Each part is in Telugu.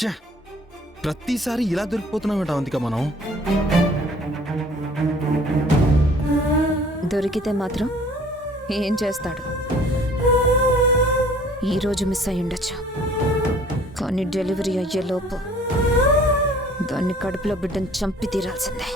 ఛ! ప్రతిసారి ఇలా దొరికిపోతున్నామేట అవంతిక మనం. దొరికితే మాత్రం ఏం చేస్తాడు? ఈరోజు మిస్ అయి ఉండొచ్చు, కానీ డెలివరీ అయ్యేలోపు దాన్ని కడుపులో బిడ్డను చంపి తీరాల్సిందే.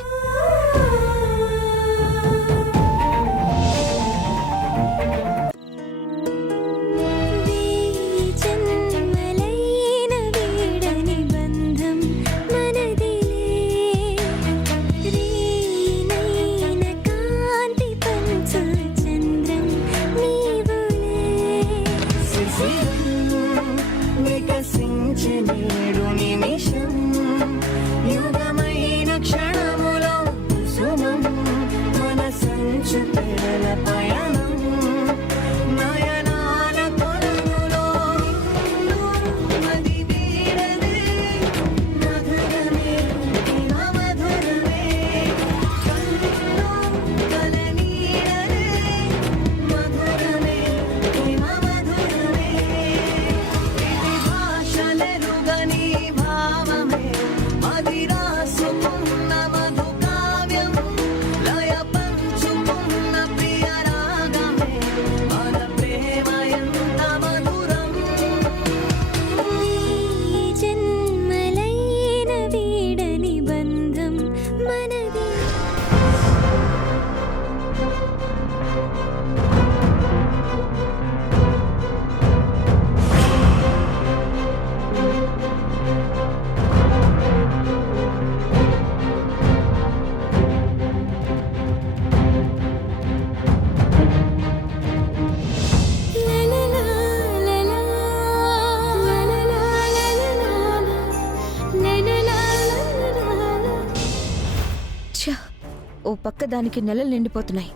ఓ పక్క దానికి నెలలు నిండిపోతున్నాయి,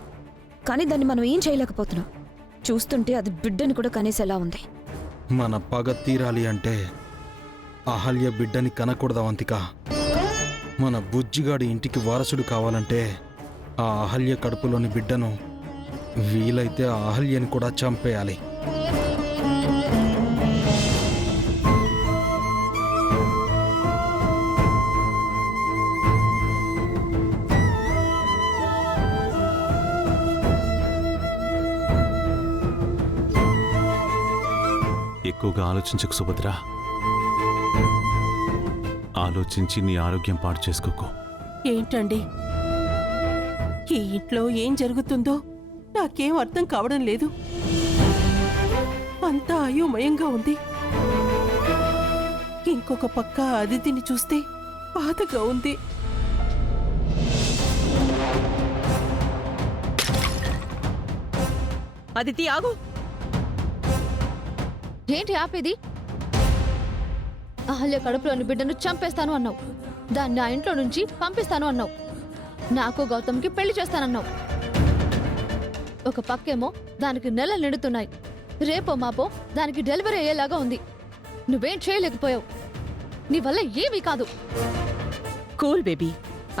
కానీ దాన్ని మనం ఏం చేయలేకపోతున్నాం. చూస్తుంటే అది బిడ్డని కూడా కనేసేలా ఉంది. మన పగ తీరాలి అంటే అహల్య బిడ్డని కనకూడదు అవంతిక. మన బుజ్జిగాడి ఇంటికి వారసుడు కావాలంటే ఆ అహల్య కడుపులోని బిడ్డను వీలైతే ఆ అహల్యని కూడా చంపేయాలి. ఎక్కువగా ఆలోచించకు సుభద్ర. ఆలోచించి నీ ఆరోగ్యం పాడు చేసుకోకు. ఏంటండి, ఈ ఇంట్లో ఏం జరుగుతుందో నాకేం అర్థం కావడం లేదు. అంతా అయోమయంగా ఉంది. ఇంకొక పక్క అదితిని చూస్తే బాధగా ఉంది. అదితి ఆగు. ఏంటి ఆపేది? అహల్య కడుపులోని బిడ్డను చంపేస్తాను అన్నావు, దాన్ని ఆ ఇంట్లో నుంచి పంపిస్తాను అన్నావు, నాకు గౌతమ్కి పెళ్లి చేస్తానన్నావు. ఒక పక్కేమో దానికి నెలలు నిండుతున్నాయి, రేపో మాపో దానికి డెలివరీ అయ్యేలాగా ఉంది. నువ్వేం చేయలేకపోయావు. నీ వల్ల ఏమీ కాదు. కూల్ బేబీ,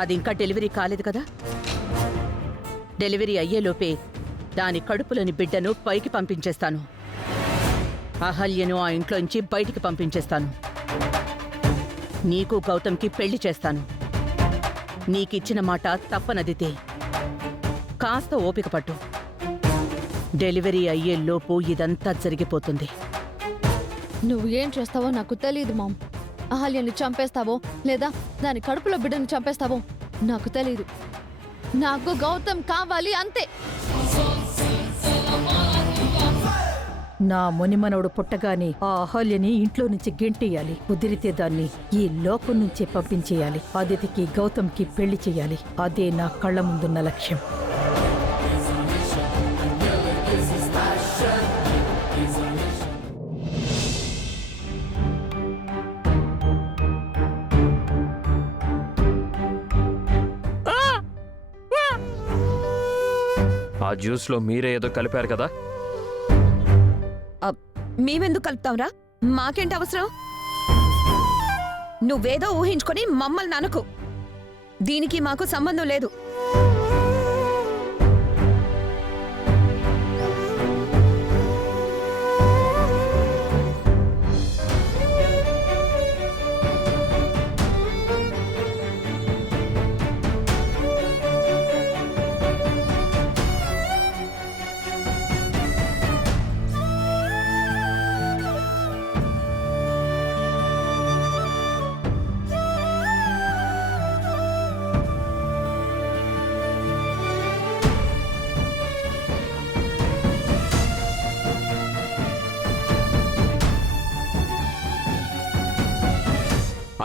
అది ఇంకా డెలివరీ కాలేదు కదా. డెలివరీ అయ్యేలోపే దాని కడుపులోని బిడ్డను పైకి పంపించేస్తాను. అహల్యను ఆ ఇంట్లోంచి బయటికి పంపించేస్తాను. నీకు గౌతమ్కి పెళ్లి చేస్తాను. నీకిచ్చిన మాట తప్పనదితే కాస్త ఓపిక పట్టు. డెలివరీ అయ్యేలోపు ఇదంతా జరిగిపోతుంది. నువ్వు ఏం చేస్తావో నాకు తెలియదు మామ్. అహల్యని చంపేస్తావో లేదా దాని కడుపులో బిడ్డను చంపేస్తావో నాకు తెలీదు. నాకు గౌతమ్ కావాలి, అంతే. నా మునిమనవుడు పుట్టగానే ఆ అహల్యని ఇంట్లో నుంచి గెంటేయాలి. కుదిరితే దాన్ని ఈ లోకం నుంచే పంపించేయాలి. అదితికి గౌతమ్కి పెళ్లి చేయాలి. అదే నా కళ్ళ ముందున్న లక్ష్యం. ఆ జ్యూస్లో మీరే ఏదో కలిపారు కదా. మేమెందుకు కలుపుతాంరా? మాకేంటి అవసరం? నువ్వేదో ఊహించుకొని మమ్మల్ని అనుకు. దీనికి మాకు సంబంధం లేదు.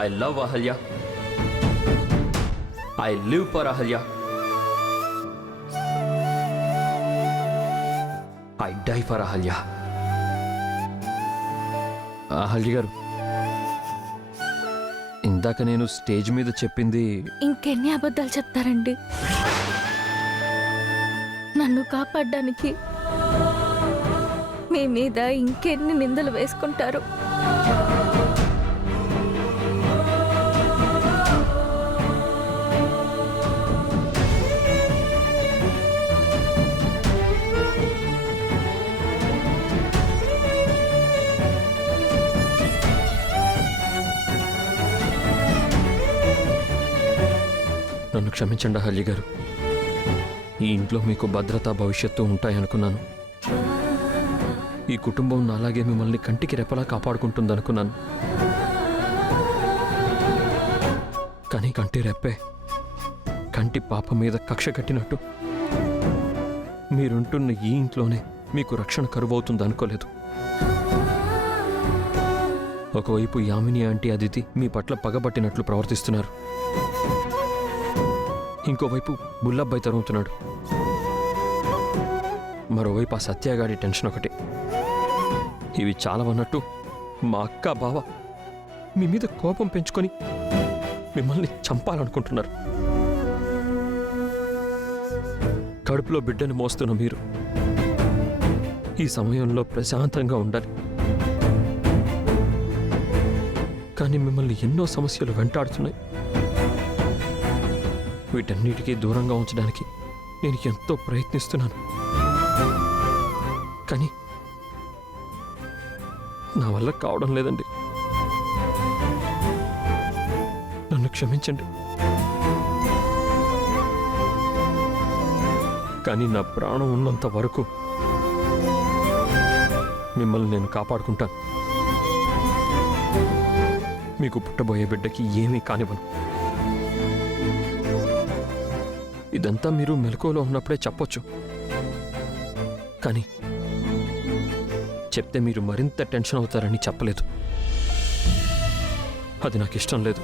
I love Ahalya, I live for Ahalya, I die for Ahalya. Ahalya గారు, ఇందాక నేను స్టేజ్ మీద చెప్పింది ఇంకెన్ని అబద్ధాలు చెప్తారండి నన్ను కాపాడడానికి? మీ మీద ఇంకెన్ని నిందలు వేసుకుంటారు? నన్ను క్షమించండి అహల్య గారు. ఈ ఇంట్లో మీకు భద్రత, భవిష్యత్తు ఉంటాయనుకున్నాను. ఈ కుటుంబం నాలాగే మిమ్మల్ని కంటికి రెప్పలా కాపాడుకుంటుందనుకున్నాను. కానీ కంటి రెప్పే కంటి పాప మీద కక్ష కట్టినట్టు మీరుంటున్న ఈ ఇంట్లోనే మీకు రక్షణ కరువవుతుంది అనుకోలేదు. ఒకవైపు యామిని ఆంటీ అదితి మీ పట్ల పగబట్టినట్లు ప్రవర్తిస్తున్నారు. ఇంకోవైపు బుల్లబ్బాయి తరుగుతున్నాడు. మరోవైపు ఆ సత్యగాడి టెన్షన్ ఒకటి. ఇవి చాలవన్నట్టు మా అక్క, బావ మీ మీద కోపం పెంచుకొని మిమ్మల్ని చంపాలనుకుంటున్నారు. కడుపులో బిడ్డని మోస్తున్న మీరు ఈ సమయంలో ప్రశాంతంగా ఉండాలి. కానీ మిమ్మల్ని ఎన్నో సమస్యలు వెంటాడుతున్నాయి. వీటన్నిటికీ దూరంగా ఉంచడానికి నేను ఎంతో ప్రయత్నిస్తున్నాను. కానీ నా వల్ల కావడం లేదండి. నన్ను క్షమించండి. కానీ నా ప్రాణం ఉన్నంత వరకు మిమ్మల్ని నేను కాపాడుకుంటాను. మీకు పుట్టబోయే బిడ్డకి ఏమీ కానివ్వను. ఇదంతా మీరు మెలకువలో ఉన్నప్పుడే చెప్పొచ్చు. కానీ చెప్తే మీరు మరింత టెన్షన్ అవుతారని చెప్పలేదు. అది నాకు ఇష్టం లేదు.